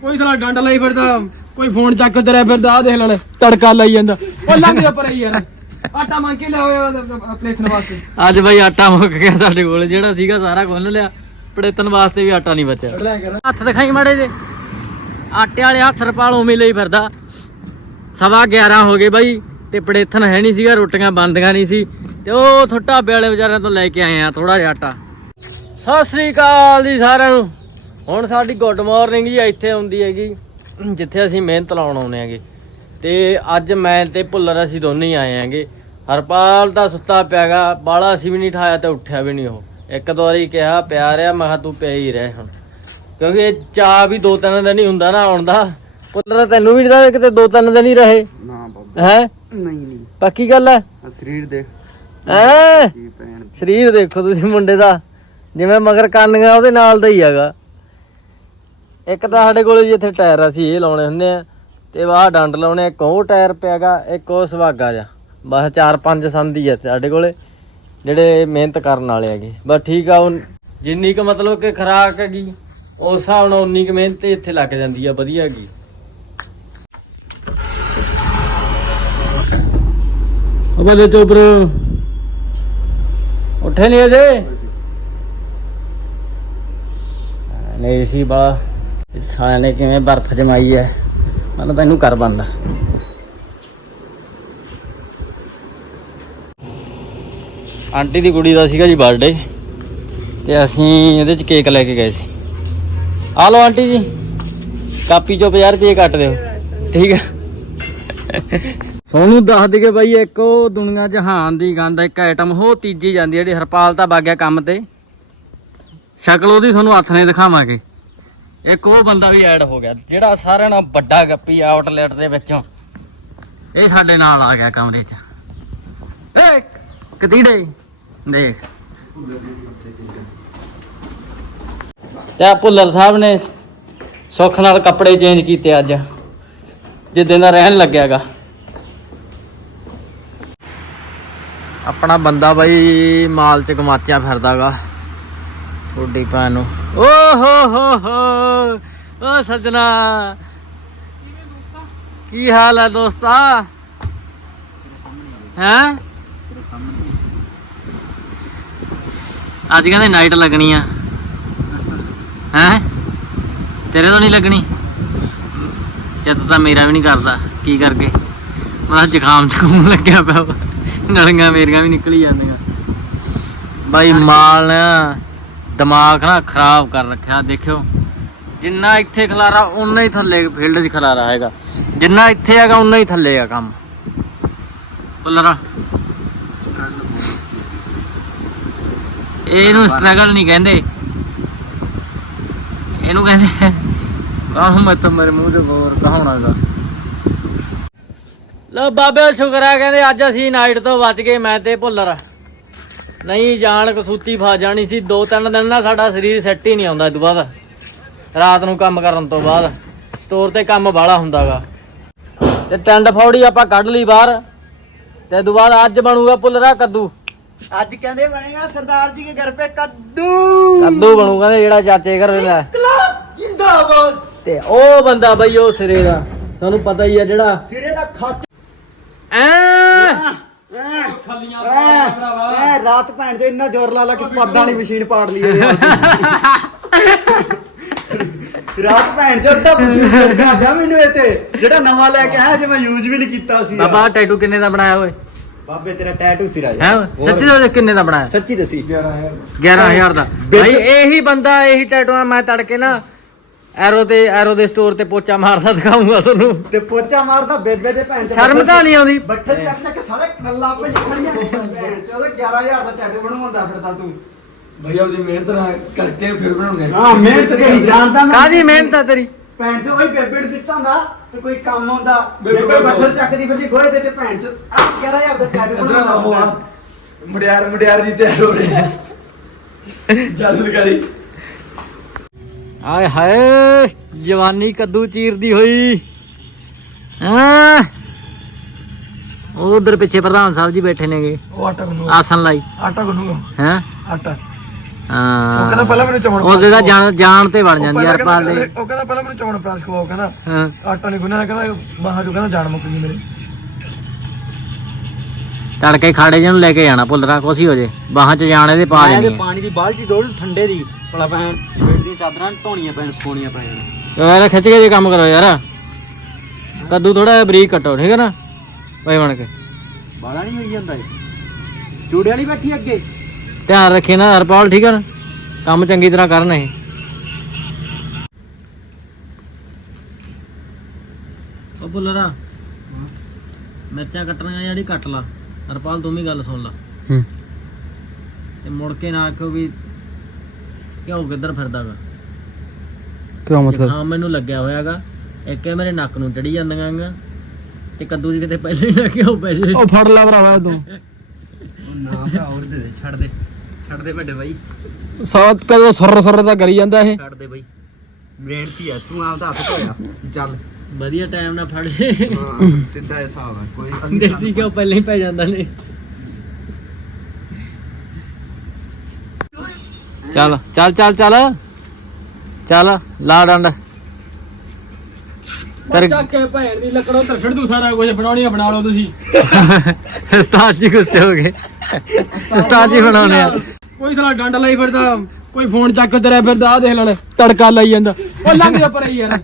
ਕੋਈ ਸਾਲਾ ਡੰਡ ਲਈ ਫਿਰਦਾ ਕੋਈ ਫੋਨ ਚੱਕ ਕੇ ਤੇਰਾ ਫਿਰਦਾ ਆ ਦੇਖ ਲੈ ਤੜਕਾ ਲਾਈ ਜਾਂਦਾ। ਉਹ ਲੰਘ ਜਾ ਪਰੇ ਯਾਰ। ਆਟਾ ਮੰਗ ਕੇ ਲਿਆਓ ਪਲੇਸਣ ਵਾਸਤੇ। ਅੱਜ ਬਾਈ ਆਟਾ ਮੁੱਕ ਗਿਆ ਸਾਡੇ ਕੋਲ ਜਿਹੜਾ ਸੀਗਾ ਸਾਰਾ ਗੁੰਨ ਲਿਆ। ਪੜੇਤਨ ਵਾਸਤੇ ਵੀ ਆਟਾ ਨਹੀਂ ਬਚਿਆ। ਹੱਥ ਦਿਖਾਈ ਮਾੜੇ ਜੇ ਆਟੇ ਵਾਲੇ ਹੱਥ ਰਪਾਲ ਉਵੇਂ ਲਈ ਫਿਰਦਾ। ਸਵਾ 11 ਹੋ ਗਏ ਬਾਈ ਤੇ ਪੜੇਥਨ ਹੈ ਨਹੀਂ ਸੀਗਾ ਰੋਟੀਆਂ ਬੰਦੀਆਂ ਨਹੀਂ ਸੀ। ਤੇ ਉਹ ਥੋਟਾ ਵਾਲੇ ਵਿਚਾਰਿਆਂ ਤੋਂ ਲੈ ਕੇ ਆਏ ਆ ਥੋੜਾ ਜਿਹਾ ਆਟਾ। ਸਤਿ ਸ੍ਰੀ ਅਕਾਲ ਜੀ ਸਾਰਿਆਂ ਨੂੰ। ਹੁਣ ਸਾਡੀ ਗੁੱਡ ਮਾਰਨਿੰਗ ਜੀ ਇੱਥੇ ਹੁੰਦੀ ਹੈਗੀ ਜਿੱਥੇ ਅਸੀਂ ਮਿਹਨਤ ਲਾਉਣ ਆਉਨੇ ਹੈਗੇ। ਤੇ ਅੱਜ ਮੈਂ ਤੇ ਭੁੱਲਰ ਅਸੀਂ ਦੋਨੇ ਹੀ ਆਏ ਹੈਗੇ। ਹਰਪਾਲ ਦਾ ਸੁੱਤਾ ਪਿਆਗਾ ਬਾਲਾ ਅਸੀਂ ਵੀ ਨਹੀਂ ਠਾਇਆ ਤੇ ਉੱਠਿਆ ਵੀ ਨਹੀਂ ਉਹ। ਇੱਕ ਦੋ ਵਾਰੀ ਕਿਹਾ ਪਿਆ ਰਿਹਾ ਮੈਂ ਕਿਹਾ ਤੂੰ ਪਿਆ ਹੀ ਰਹਿ ਹੁਣ। ਕਿਉਂਕਿ ਇਹ ਚਾਹ ਵੀ ਦੋ ਤਿੰਨ ਦਿਨ ਹੀ ਹੁੰਦਾ ਨਾ ਆਉਣ ਦਾ। ਪੁੱਤਰ ਤੈਨੂੰ ਵੀ ਨਹੀਂ ਕਿਤੇ ਦੋ ਤਿੰਨ ਦਿਨ ਹੀ ਰਹੇ? ਨਾ ਬਾਬਾ। ਹੈ? ਨਹੀਂ ਨਹੀਂ। ਪੱਕੀ ਗੱਲ ਹੈ? ਸਰੀਰ ਦੇਖ ਹੈ? ਸਰੀਰ ਦੇਖੋ ਤੁਸੀਂ ਮੁੰਡੇ ਦਾ। ਜਿਵੇਂ ਮਗਰ ਕੰਨਗਾ ਉਹਦੇ ਨਾਲ ਦਾ ਹੀ ਹੈਗਾ। ਇੱਕ ਤਾਂ ਸਾਡੇ ਕੋਲ ਜੀ ਇੱਥੇ ਟਾਇਰ ਅਸੀਂ ਇਹ ਲਾਉਣੇ ਹੁੰਦੇ ਆ ਤੇ ਵਾਹ ਡੰਡ ਲਾਉਣੇ ਇੱਕ ਉਹ ਟਾਇਰ ਪਿਆਗਾ ਇੱਕ ਉਹ ਸੁਹਾਗਾ ਜਾ ਬਸ ਚਾਰ ਪੰਜ ਸੰਦ ਹੀ ਆ ਸਾਡੇ ਕੋਲੇ ਜਿਹੜੇ ਮਿਹਨਤ ਕਰਨ ਵਾਲੇ ਹੈਗੇ। ਬਸ ਠੀਕ ਆ ਉਹ ਜਿੰਨੀ ਕੁ ਮਤਲਬ ਕਿ ਖਰਾਕ ਹੈਗੀ ਉਸ ਹਿਸਾਬ ਨਾਲ ਉਨੀ ਕੁ ਮਿਹਨਤ ਇੱਥੇ ਲੱਗ ਜਾਂਦੀ ਆ ਵਧੀਆ ਹੈਗੀ। ਉਹ ਬੰਦੇ ਤੋਂ ਉੱਪਰ ਉੱਠੇ ਨਹੀਂ ਅਜੇ? ਨਹੀਂ ਸੀ ਬਾ। ਸਾਲਿਆਂ ਨੇ ਕਿਵੇਂ ਬਰਫ਼ ਜਮਾਈ ਐ? ਮਨ ਇਹਨੂੰ ਕਰ ਬੰਦਾ ਆਂਟੀ ਦੀ ਕੁੜੀ ਦਾ ਸੀਗਾ ਜੀ ਬਰਥਡੇ ਤੇ ਅਸੀਂ ਇਹਦੇ ਚ ਕੇਕ ਲੈ ਕੇ ਗਏ ਸੀ। ਆ ਲਓ ਆਂਟੀ ਜੀ, ਕਾਪੀ ਚੋਂ 50 ਰੁਪਏ ਕੱਟ ਦਿਓ, ਠੀਕ ਹੈ ਸੋਨੂੰ ਦੱਸ ਦਈਏ ਬਾਈ, ਇੱਕ ਉਹ ਦੁਨੀਆ ਜਹਾਨ ਦੀ ਗੰਦ, ਇੱਕ ਆਈਟਮ ਹੋ ਤੀਜੀ ਜਾਂਦੀ ਹੈ ਜਿਹੜੀ ਹਰਪਾਲ ਤਾਂ ਬਾਗਿਆ ਕੰਮ ਤੇ। ਸ਼ਕਲ ਉਹਦੀ ਤੁਹਾਨੂੰ ਹੱਥ ਨੇ ਦਿਖਾਵਾਂਗੇ। ਇੱਕ ਉਹ ਬੰਦਾ ਵੀ ਐਡ ਹੋ ਗਿਆ, ਜਿਹੜਾ ਸਾਰਿਆਂ ਨਾਲ ਵੱਡਾ ਗੱਪੀ ਆਊਟਲੈਟ ਦੇ ਵਿੱਚੋਂ। ਇਹ ਸਾਡੇ ਨਾਲ ਆ ਗਿਆ ਕਮਰੇ 'ਚ। ਏ ਕਤੀੜੇ ਦੇਖ। ਤੇ ਆਹ ਭੁੱਲਰ ਸਾਹਿਬ ਨੇ ਸੁੱਖ ਨਾਲ ਕੱਪੜੇ ਚੇਂਜ ਕੀਤੇ ਅੱਜ। ਜਿੱਦਾਂ ਦਾ ਰਹਿਣ ਲੱਗਿਆਗਾ। ਆਪਣਾ ਬੰਦਾ ਬਾਈ ਮਾਲ ਚ ਗਮਾਚਿਆ ਫਿਰਦਾਗਾ। ਛੋਟੀ ਭੈਣ ਓ ਹੋ ਹੋ ਹੋ। ਓ ਸੱਜਣਾ। ਕੀ ਹਾਲ ਹੈ ਦੋਸਤਾ? ਹੈਂ? ਅੱਜ ਕਹਿੰਦੇ ਨਾਈਟ ਲੱਗਣੀ ਆ। ਹੈਂ? ਤੇਰੇ ਤੋਂ ਨਹੀਂ ਲੱਗਣੀ? ਚਿੱਤ ਤਾਂ ਮੇਰਾ ਵੀ ਨਹੀਂ ਕਰਦਾ, ਕੀ ਕਰਕੇ? ਮੈਂ ਜ਼ੁਕਾਮ ਜ਼ੁਕਾਮ ਲੱਗਿਆ ਪਿਆ ਵਾ। ਨਲੀਆਂ ਮੇਰੀਆਂ ਵੀ ਨਿਕਲੀ ਜਾਂਦੀਆਂ। ਬਾਈ ਮਾਲ ਦਿਮਾਗ ਨਾ ਖਰਾਬ ਕਰ ਰੱਖਿਆ, ਦੇਖਿਓ। ਜਿੰਨਾ ਇੱਥੇ ਖਲਾਰਾ ਉਨਾ ਹੀ ਥੱਲੇ ਫੀਲਡ 'ਚ ਖਲਾਰਾ ਹੈਗਾ। ਜਿੰਨਾ ਇੱਥੇ ਹੈਗਾ ਉਨਾ ਹੀ ਥੱਲੇ ਆ ਕੰਮ। ਪੁੱਲਰਾ ਇਹਨੂੰ ਸਟਰਗਲ ਨਹੀਂ ਕਹਿੰਦੇ। ਇਹਨੂੰ ਕਹਿੰਦੇ ਕਾਹੂ ਮੈਂ ਤਾਂ ਮੇਰੇ ਮੂੰਹ ਤੇ ਬੋਰ ਕਹਾਉਣਾਗਾ? ਲੋ ਬਾਬੇ ਸ਼ੁਕਰ ਆ, ਕਹਿੰਦੇ ਅੱਜ ਅਸੀਂ ਨਾਈਟ ਤੋਂ ਬਚ ਗਏ, ਮੈਂ ਤੇ ਭੁੱਲਰ। ਨਹੀਂ ਜਾਣ ਕਸੂਤੀ ਫਾ ਜਾਣੀ ਸੀ। ਦੋ ਤਿੰਨ ਦਿਨ ਨਾ ਸਾਡਾ ਸਰੀਰ ਸੈੱਟ ਹੀ ਨਹੀਂ ਆਉਂਦਾ ਤੋਂ ਬਾਅਦ ਰਾਤ ਨੂੰ ਕੰਮ ਕਰਨ ਤੋਂ ਬਾਅਦ। ਸਟੋਰ ਤੇ ਕੰਮ ਬਾਹਲਾ ਹੁੰਦਾਗਾ। ਤੇ ਟੈਂਡ ਫੌੜੀ ਆਪਾਂ ਕੱਢ ਲਈ ਬਾਹਰ। ਤੇ ਤੋਂ ਬਾਅਦ ਅੱਜ ਬਣੂਗਾ ਭੁੱਲਰਾ ਕੱਦੂ। ਅੱਜ ਕਹਿੰਦੇ ਬਣੇਗਾ ਸਰਦਾਰ ਜੀ ਕੇ ਘਰ ਪੇ ਕੱਦੂ। ਕੱਦੂ ਬਣੂ ਕਹਿੰਦੇ ਜਿਹੜਾ ਚਾਚੇ ਘਰ ਦਾ। ਜਿੰਦਾਬਾਦ। ਤੇ ਉਹ ਬੰਦਾ ਬਈ ਉਹ ਸਿਰੇ ਦਾ। ਤੁਹਾਨੂੰ ਪਤਾ ਹੀ ਆ ਜਿਹੜਾ। ਸਿਰੇ ਦਾ ਖੱਚ ਐ। ਖੱਲੀਆਂ ਐ ਰਾਤ ਭੈਣ ਜੋ ਇੰਨਾ ਜ਼ੋਰ ਲਾ ਲਾ ਕੇ ਪਾਦਾਂ ਵਾਲੀ ਮਸ਼ੀਨ ਪਾੜ ਲਈ ਰਾਤ ਭੈਣ ਜੋ ਤਾਂ ਗਿਆ ਮੈਨੂੰ ਇਹ ਤੇ ਜਿਹੜਾ ਨਵਾਂ ਲੈ ਕੇ ਆਇਆ ਜੇ ਮੈਂ ਯੂਜ਼ ਵੀ ਨਹੀਂ ਕੀਤਾ ਸੀ। ਬਾਬਾ ਟੈਟੂ ਕਿੰਨੇ ਦਾ ਬਣਾਇਆ ਓਏ? ਬਾਬੇ ਤੇਰਾ ਟੈਟੂ ਸਿਰਾ ਹੈ? ਸੱਚੀ ਦਾ ਕਿੰਨੇ ਦਾ ਬਣਾਇਆ? ਸੱਚੀ ਦੱਸੀ। 11000 ਦਾ। ਭਾਈ ਇਹੀ ਬੰਦਾ ਇਹੀ ਟੈਟੂ ਮੈਂ ਤੜਕੇ ਨਾ ਐਰੋ ਤੇ ਐਰੋ ਦੇ ਸਟੋਰ ਤੇ ਪੋਚਾ ਮਾਰਦਾ ਦਿਖਾਉਂਗਾ ਤੁਹਾਨੂੰ। ਤੇ ਪੋਚਾ ਮਾਰਦਾ ਬੇਬੇ ਦੇ ਭੈਣ ਚੋਦ ਸ਼ਰਮ ਤਾਂ ਨਹੀਂ ਆਉਂਦੀ। ਬੱਠੇ ਚੱਕ ਚੱਕ ਸਾਲੇ ਨੱਲਾ ਪਈ ਖੜੀਆਂ ਚੋਦ 11000 ਦਾ ਟੈਟੂ ਬਣਵਾਉਂਦਾ ਫਿਰਦਾ ਤੂੰ। ਭਈਆ ਉਹਦੀ ਮਿਹਨਤ ਨਾਲ ਕਰਕੇ ਫਿਰ ਬਣਾਉਣੇ। ਹਾਂ ਮਿਹਨਤ ਕਰੀ ਜਾਣਦਾ ਮੈਂ ਕਾਦੀ ਮਿਹਨਤ ਆ ਤੇਰੀ? ਭੈਣ ਚੋ ਉਹੀ ਬੇਬੇ ਨੂੰ ਦਿੱਤਾ ਹੁੰਦਾ ਤੇ ਕੋਈ ਕੰਮ ਹੁੰਦਾ। ਬੇਬੇ ਬੱਠਲ ਚੱਕਦੀ ਫਿਰਦੀ ਗੋਹੇ ਦੇ ਤੇ ਭੈਣ ਚੋ 11000 ਦਾ ਟੈਟੂ ਇਧਰ ਬਣਵਾਉਂਦਾ ਉਹ ਆ। ਫਿਰਦਾ। ਮੁੜਿਆਰ ਮੁੜਿਆਰ ਜੀ ਤਿਆਰ ਹੋ ਰਹੇ ਆ। ਜਲਦ ਕਰੀ ਆਏ ਹਾਏ ਜਵਾਨੀ ਕੱਦੂ ਚੀਰਦੀ ਹੋਈ। ਹਾਂ? ਉਧਰ ਪਿੱਛੇ ਪ੍ਰਧਾਨ ਸਾਹਿਬ ਜੀ ਬੈਠੇ ਨੇਗੇ। ਉਹ ਆਟਾ ਗੁੰਨੂ। ਆਸਨ ਲਾਈ। ਆਟਾ ਗੁੰਨੂਗਾ ਹੈ? ਆਟਾ। ਹਾਂ। ਉਹ ਕਹਿੰਦਾ ਪਹਿਲਾਂ ਮੈਨੂੰ ਚੌਣ ਉਹ ਜਿਹੜਾ ਜਾਣ ਜਾਣ ਤੇ ਬਣ ਜਾਂਦੀ ਹਰਪਾਲ ਕਹਿੰਦਾ- ਦੇ ਉਹ ਕਹਿੰਦਾ ਪਹਿਲਾਂ ਮੈਨੂੰ ਚੌਣ ਪ੍ਰਾਸ ਖਵਾਓ ਕਹਿੰਦਾ ਹਾਂ। ਆਟਾ ਨਹੀਂ ਗੁੰਨਿਆ ਕਹਿੰਦਾ ਬਾਹਾਂ ਚੋਂ ਕਹਿੰਦਾ ਜਾਨ ਮੁੱਕ ਗਈ ਮੇਰੇ। ਤੜਕੇ ਖਾੜੇ ਜਿਹਨੂੰ ਲੈ ਕੇ ਜਾਣਾ ਭੁੱਲਰਾ ਕੁਛ ਹੀ ਹੋ ਜੇ। ਬਾਹਾਂ ਚ ਜਾਣੇ ਦੇ ਪਾ ਮੈਂ ਤੇ ਦੇਣੀ ਪਾਣੀ ਦੀ ਬਾਲਟੀ ਡੋਲ ਠੰਡੇ ਦੀ। ਭਲਾ ਭੈਣ ਬੈੱਡ ਦੀਆਂ ਚਾਦਰਾਂ ਢੋਣੀਆਂ ਪੈਣ ਸੁਕਾਉਣੀਆਂ ਪੈਣ ਯਾਰ ਖਿੱਚ ਕੇ ਜੇ ਕੰਮ ਕਰੋ ਯਾਰ। ਕੱਦੂ ਥੋੜਾ ਬਰੀਕ ਕੱਟੋ ਠੀਕ ਹੈ ਨਾ? ਭਾਈ ਬਣ ਕੇ। ਬਾਲਾ ਨਹੀਂ ਹੋਈ ਜਾਂਦਾ ਏ ਚੂੜੇ ਵਾਲੀ ਬੈਠੀ ਅੱਗੇ। ਧਿਆਨ ਰੱਖੇ ਨਾ ਹਰਪਾਲ ਠੀਕ ਹੈ ਨਾ? ਕੰਮ ਚੰਗੀ ਤਰ੍ਹਾਂ ਕਰਨ ਇਹ। ਉਹ ਭੁੱਲਰਾ ਮਿਰਚਾਂ ਕੱਟਣੀਆਂ ਜਿਹੜੀ ਕੱਟ ਲਾ। ਹਰਪਾਲ ਤੂੰ ਵੀ ਗੱਲ ਸੁਣ ਲਾ। ਹੂੰ। ਤੇ ਮੁੜ ਕੇ ਨਾ ਆਖੋ ਵੀ ਕਿਉਂ ਕਿੱਧਰ ਫਿਰਦਾਗਾ। ਕਿਉਂ ਮਤਲਬ? ਹਾਂ ਮੈਨੂੰ ਲੱਗਿਆ ਹੋਇਆਗਾ ਇੱਕ ਇਹ ਮੇਰੇ ਨੱਕ ਨੂੰ ਚੜੀ ਜਾਂਦੀਆਂ ਗਾ ਤੇ ਕੱਦੂ ਜੀ ਕਿਤੇ ਪਹਿਲੇ ਹੀ ਨਾ ਕਿਉਂ ਪੈ ਜੇ ਉਹ ਫੜ ਲੈ ਭਰਾਵਾ ਤੂੰ ਨਾ ਭਰਾ ਹੋਰ ਦੇ ਦੇ ਛੱਡ ਦੇ ਛੱਡ ਦੇ ਵੱਡੇ ਬਾਈ। ਸਾਤ ਕਦੋਂ ਸੁਰ ਸੁਰ ਦਾ ਕਰੀ ਜਾਂਦਾ ਇਹ। ਛੱਡ ਦੇ ਬਾਈ। ਬੇਨਤੀ ਆ ਤੂੰ ਆਪਦਾ ਹੱਥ ਧੋਇਆ ਚੱਲ। ਵਧੀਆ ਟਾਈਮ ਨਾਲ ਫੜ ਜੇ ਹਾਂ ਸਿੱਧਾ ਹਿਸਾਬ ਹੈ ਕੋਈ ਦੇਸੀ ਕਿਉਂ ਪਹਿਲੇ ਹੀ ਪੈ ਜਾਂਦਾ ਨੇ ਚੱਲ ਚੱਲ ਚੱਲ ਚੱਲ। ਚੱਲ ਲਾ ਡੰਡ। ਤੇਰੇ ਚੱਕ ਕੇ ਭੈਣ ਦੀ ਲੱਕੜੋਂ ਤਰਛੜ ਦੂ ਸਾਰਾ ਕੁਝ ਬਣਾਉਣੀਆਂ ਬਣਾ ਲਓ ਤੁਸੀਂ। ਉਸਤਾਦ ਜੀ ਗੁੱਸੇ ਹੋ ਗਏ। ਉਸਤਾਦ ਜੀ ਬਣਾਉਣੇ ਆ। ਕੋਈ ਸਾਲਾ ਡੰਡ ਲਈ ਫਿਰਦਾ ਕੋਈ ਫੋਨ ਚੱਕ ਕੇ ਤੇਰਾ ਫਿਰਦਾ ਆ ਦੇਖ ਲੈਣ ਤੜਕਾ ਲਾਈ ਜਾਂਦਾ। ਉਹ ਲੰਘ ਜਾ ਪਰੇ ਯਾਰ।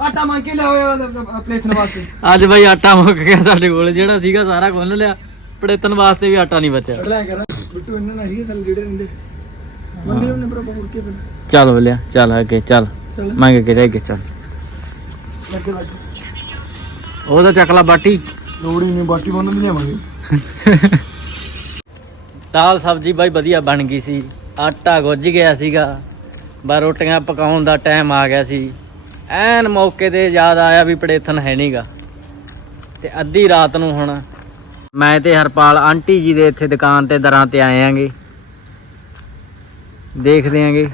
ਆਟਾ ਮੰਗ ਕੇ ਲਿਆ ਹੋਇਆ ਪਲੇਸਣ ਵਾਸਤੇ। ਅੱਜ ਬਈ ਆਟਾ ਮੁੱਕ ਗਿਆ ਸਾਡੇ ਕੋਲ ਜਿਹੜਾ ਸੀਗਾ ਸਾਰਾ ਗੁੰਨ ਲਿਆ। ਪੜੇਤਨ ਵਾਸਤੇ ਵੀ ਆਟਾ ਨਹੀਂ ਬਚਿਆ। ਲੈ ਕਰ ਬਿੱਟੂ ਇਹਨਾਂ ਨਾਲ ਹੀ ਥੱਲੇ ਜਿਹੜੇ ਰਹਿੰਦੇ। ਮੰਗੇ ਉਹਨੇ ਬਰਾ ਹੋਰ ਕੇ ਫਿਰ। ਚੱਲ ਬਲਿਆ ਚੱਲ ਅੱਗੇ ਚੱਲ। ਮੰਗ ਕੇ ਜਾਈਏ ਚੱਲ। ਲੱਗੇ ਲੱਗ। ਉਹ ਤਾਂ ਚੱਕ ਲਾ ਬਾਟੀ। ਲੋੜੀ ਨਹੀਂ ਬਾਟੀ ਬੰਨ ਵੀ ਲਿਆਵਾਂਗੇ ਦਾਲ ਸਬਜ਼ੀ ਬਾਈ ਵਧੀਆ ਬਣ ਗਈ ਸੀ। ਆਟਾ ਗੁੱਝ ਗਿਆ ਸੀਗਾ। ਬਾ ਰੋਟੀਆਂ ਪਕਾਉਣ ਦਾ ਟਾਈਮ ਆ ਗਿਆ ਸੀ। ਐਨ ਮੌਕੇ ਤੇ ਯਾਦ ਆਇਆ ਵੀ ਪੜੇਥਨ ਹੈ ਨਹੀਂਗਾ ਤੇ ਅੱਧੀ ਰਾਤ ਨੂੰ ਹੁਣ ਮੈਂ ਤੇ ਹਰਪਾਲ ਆਂਟੀ ਜੀ ਦੇ ਇੱਥੇ ਦੁਕਾਨ ਤੇ ਦਰਾਂ ਤੇ ਆਏ ਆਂਗੇ। ਦੇਖਦੇ ਆਂਗੇ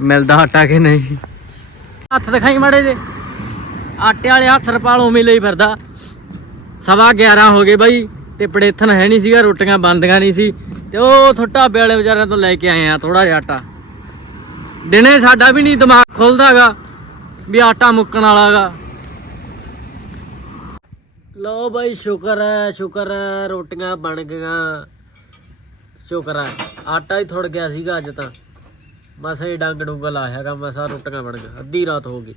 ਮਿਲਦਾ ਆਟਾ ਕਿ ਨਹੀਂ। ਹੱਥ ਦਿਖਾਈ ਮਾੜੇ ਜੇ। ਆਟੇ ਵਾਲੇ ਹੱਥ ਹਰਪਾਲ ਉਵੇਂ ਲਈ ਫਿਰਦਾ। ਸਵਾ 11 ਹੋ ਗਏ ਬਾਈ ਤੇ ਪੜੇਥਨ ਹੈ ਨਹੀਂ ਸੀਗਾ, ਰੋਟੀਆਂ ਬੰਦੀਆਂ ਨਹੀਂ ਸੀ। ਤੇ ਉਹ ਥੋ ਢਾਬੇ ਵਾਲੇ ਵਿਚਾਰਿਆਂ ਤੋਂ ਲੈ ਕੇ ਆਏ ਆ ਥੋੜਾ ਜਿਹਾ ਆਟਾ। ਦਿਨੇ ਸਾਡਾ ਵੀ ਨਹੀਂ ਦਿਮਾਗ ਖੁੱਲਦਾਗਾ ਵੀ ਆਟਾ ਮੁੱਕਣ ਵਾਲਾਗਾ। ਲਓ ਬਾਈ, ਸ਼ੁਕਰ ਹੈ ਸ਼ੁਕਰ ਹੈ, ਰੋਟੀਆਂ ਬਣ ਗਈਆਂ। ਸ਼ੁਕਰ ਹੈ। ਆਟਾ ਹੀ ਥੁੜ ਗਿਆ ਸੀਗਾ ਅੱਜ ਤਾਂ। ਬਸ ਇਹ ਡੰਗ ਡੁੰਗ ਲਾਇਆਗਾ ਮਸਾ ਰੋਟੀਆਂ ਬਣ ਗਈਆਂ। ਅੱਧੀ ਰਾਤ ਹੋ ਗਈ।